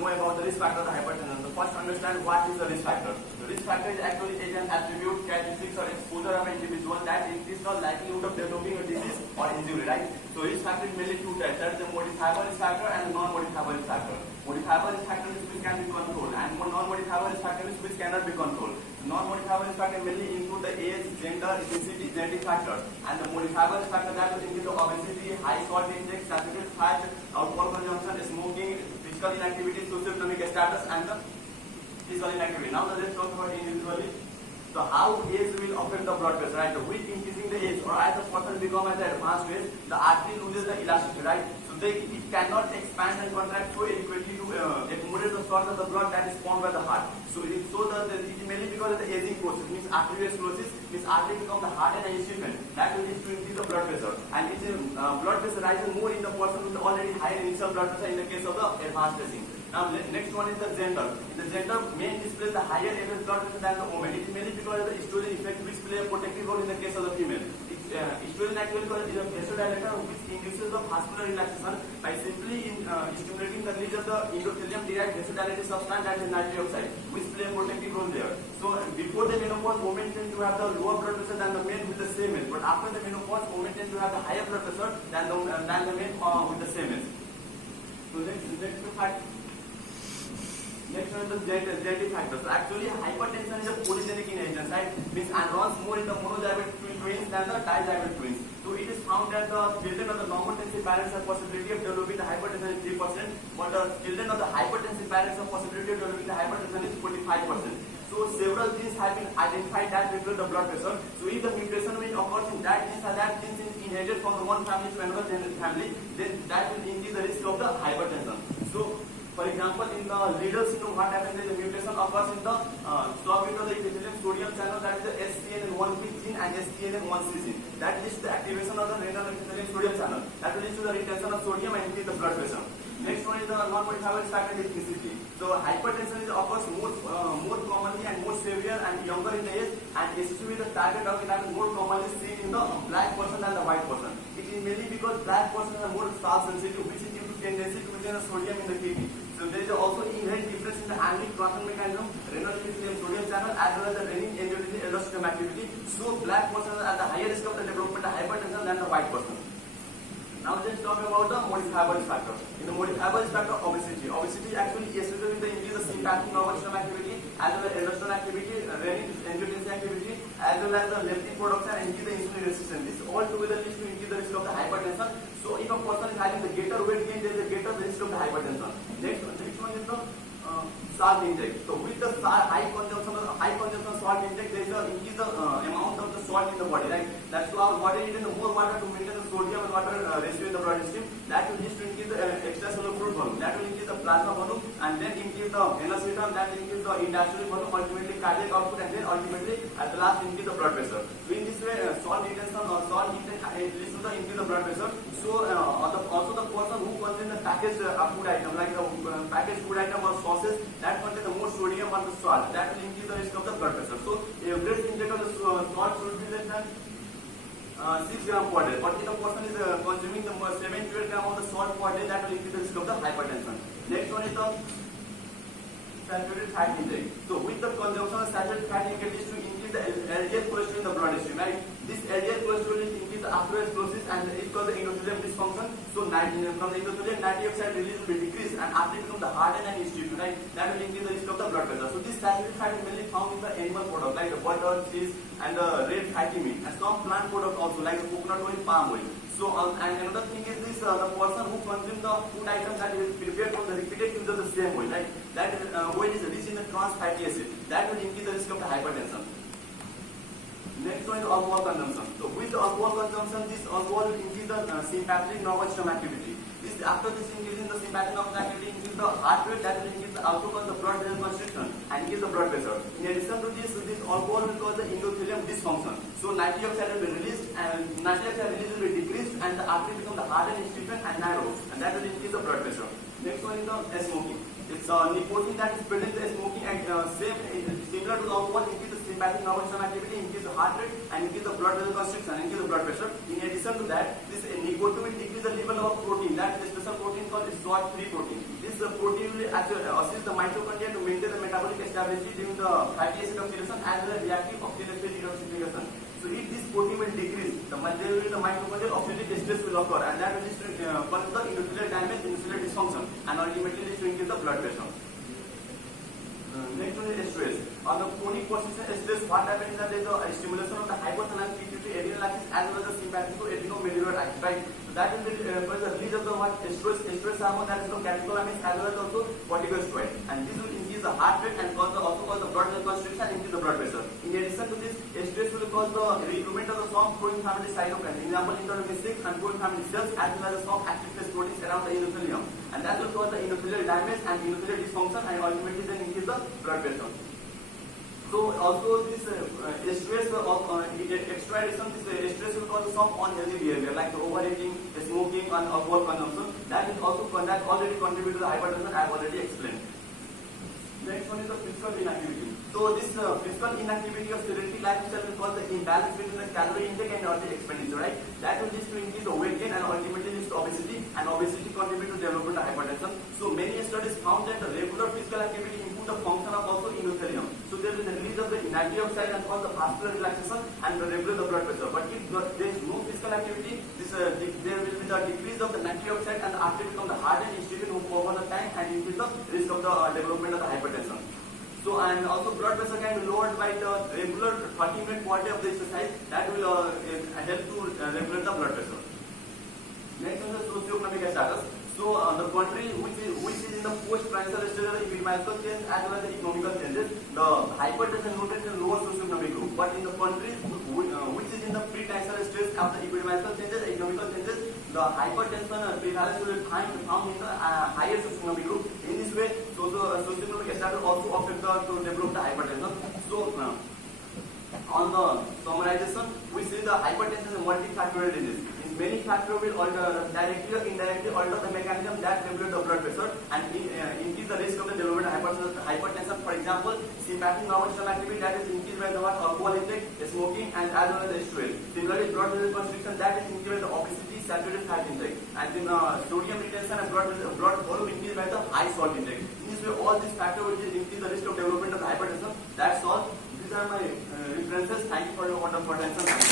know about the risk factor of the hypertension. So first understand what is the risk factor. The risk factor is actually an attribute, characteristics or exposure of an individual that increases the likelihood of developing a disease or injury, right? So risk factor is mainly two types. That is the modifiable risk factor and the non-modifiable risk factor. Modifiable risk factor is which can be controlled and non-modifiable risk factor is which cannot be controlled. Non-modifiable risk factor mainly include the age, gender, ethnicity, genetic factors, and the modifiable risk factor that will include the obesity, high salt intake, saturated fat, alcohol consumption, smoking, physical inactivity, socioeconomic status, and the physical inactivity. Now let's talk about individually. So how age will affect the blood pressure, right? With increasing the age or as the person becomes at the advanced age, the artery loses the elasticity, right? So it cannot expand and contract so adequately to accommodate the sort of the blood that is formed by the heart. So it is mainly because of the aging process, means arteriosclerosis, means artery becomes the heart and ischemic. That will lead to increase the blood pressure, and it is blood pressure rises more in the person with already higher initial blood pressure in the case of the advanced aging. Now next one is the gender. The gender may display the higher average blood pressure than the woman. It is mainly because of the estrogen effect which play a protective role in the case of the female. Estrogen actually is a vasodilator which induces the vascular relaxation by simply stimulating the release of the endothelium derived vasodilating substance, that is nitric oxide, which play a protective role there. So before the menopause, women tend to have the lower blood pressure than the men with the same age, but after the menopause, women tend to have the higher blood pressure than the men with the same age. So next one is the genetic factors. So actually, hypertension is a polygenic inheritance, right? Means and runs more in the monozygotic twins than the dizygotic twins. So it is found that the children of the normotensive parents have possibility of developing the hypertension is 3%, but the children of the hypertensive parents have possibility of developing the hypertension is 45%. So several genes have been identified that regulate the blood pressure. So if the mutation will occur in that gene, that gene is inherited from the one family to another family, then that will increase the risk of the hypertension. So for example, in the Liddle syndrome, what happens is the mutation occurs in the subunit of the epithelium sodium channel, that is the SCNN1B gene and SCNN1C gene. That leads to the activation of the renal epithelium sodium channel. That will lead to the retention of sodium and increase the blood pressure. Next one is the non-modifiable risk factor, ethnicity. So hypertension occurs more commonly and more severe and younger in the age, and especially the target organ that is more commonly seen in the black person than the white person. It is mainly because black persons are more salt sensitive, which is due to tendency to retain the sodium in the kidney. So there is also inherent difference in the ionic transfer mechanism, renal epithelium sodium channel, as well as the renin angiotensin aldosterone activity. So black persons are at the higher risk of the development of hypertension than the white person. Now let's talk about the modifiable risk factor. In the modifiable risk factor, obesity. Obesity actually is associated with the increase of sympathetic nervous system activity, as well as aldosterone activity, renin angiotensin activity, as well as the leptin production and increase the insulin resistance. This all together leads to increase the risk of the hypertension. So if a person is having the greater weight gain, there is a greater risk of the hypertension. Next one is the salt intake. So with the high consumption of salt intake, there is a increase the amount of the salt in the body, right? That's why our body needs more water to maintain the sodium and water ratio in the blood stream. That will lead to increase the extracellular fluid volume. That will increase the plasma volume, and then increase the venous rhythm. That will increase the industrial volume, ultimately cardiac output, and then ultimately at the last increase the blood pressure. So in this way, salt retention or salt intake leads to the increase the blood pressure. So also the person who consumes the packaged food item, like the packaged food item or sauces that contain the more sodium or the salt, that will increase the risk of the blood pressure. So average intake of the salt should be less than 6 grams per day. But if the person is consuming the 7 to 8 grams of the salt per day, that will increase the risk of the hypertension. Next one is the saturated fat intake. So with the consumption of saturated fat intake leads to increase the LDL cholesterol in the blood stream, right? This LDL cholesterol will increase the atherosclerosis and it causes the endothelium dysfunction. So from the endothelium, nitric oxide release will be decreased and after it becomes the hardened and institute, right? That will increase the risk of the blood pressure. So this saturated fat is mainly found in the animal product like the butter, cheese, and the red fatty meat, and some plant product also like the coconut oil, palm oil. So and another thing is this: the person who consumes the food items that is prepared from the repeated use of the same oil, right? That oil is rich in the trans fatty acid. That will increase the risk of the hypertension. Next one is alcohol consumption. So with the alcohol consumption, this alcohol will increase the sympathetic nervous system activity. After this increase in the sympathetic nervous activity, increase the heart rate, that will increase the output of the blood vessel constriction and increase the blood pressure. In addition to this alcohol will cause the endothelium dysfunction. So nitric oxide will be released, and nitric oxide release will be decreased, and the artery becomes the hardened, stiffened, and narrow, and that will increase the blood pressure. Next one is the smoking. It's nicotine that is present in smoking and similar to the alcohol, increase the sympathetic nervous system activity, increase the heart rate, and increase the blood vessel constriction, and increase the blood pressure. In addition to that, this nicotine will decrease the level of protein. That is a special protein called SOT3 protein. This protein will actually assist the mitochondria to maintain the metabolic stability during the fatty acid oxidation as well as reactive oxidation detoxification. So if this protein will decrease, the mitochondrial oxidative stress will occur, and that will lead to cause the endothelial damage, endothelial dysfunction, and ultimately lead to increase the blood pressure. Next one is stress. On the chronic persistent stress, what happens is that there is a stimulation of the hypothalamus pituitary adrenal axis as well as the sympathetic adrenomedullary axis, right? So that will cause the release of the stress hormone, that is the catecholamines, as well as also corticosteroid, and this will increase the heart rate and also cause the blood vessel constriction and increase the blood pressure. In addition to this, stress will cause the recruitment of the some protein family cytokines, example interleukin 6 and protein family cells, as well as some active phase proteins around the endothelium, and that will cause the endothelial damage and endothelial dysfunction, and ultimately then increase the blood pressure. So also this stress extra addition, this stress will cause some unhealthy behavior like the overeating, smoking, and alcohol consumption. That already contribute to the hypertension, I have already explained. Next one is the physical inactivity. So this physical inactivity of sedentary lifestyle will cause the imbalance between the calorie intake and energy expenditure, right? That will lead to increase the weight gain and ultimately leads to obesity, and obesity contributes to development of hypertension. So many studies found that the regular physical activity improves the function of also endothelium. So there is a release of the nitric oxide and cause the vascular relaxation and regulate the blood pressure. But if there is no physical activity, there will be the decrease of the nitric oxide, and after become the hardened institution over the time and increase the risk of the development of the hypertension. So, and also blood pressure can be lowered by the regular 30-minute quality of the exercise. That will help to regulate the blood pressure. Next one is the socioeconomic status. So the country which is in the post-transitional stage of the epidemiological change as well as the economical changes, the hypertension noted in lower socioeconomic group. But in the countries which is in the pre-transitional stage of the epidemiological changes, economical changes, the hypertension prevalence will be found in the higher socioeconomic group. In this way, socioeconomic status also affect to develop the hypertension. So on the summarization, we see the hypertension is a multifactorial disease. Many factors will alter, directly or indirectly alter the mechanism that regulate the blood pressure and increase the risk of the development of hypertension. For example, sympathetic nervous system activity, that is increased by the alcohol intake, smoking, and as well as the stress. Similarly, blood vessel constriction, that is increased by the obesity, saturated fat intake, and then sodium retention and blood volume increased by the high salt intake. In this way, all these factors will increase the risk of development of hypertension. That's all. These are my references. Thank you for your attention.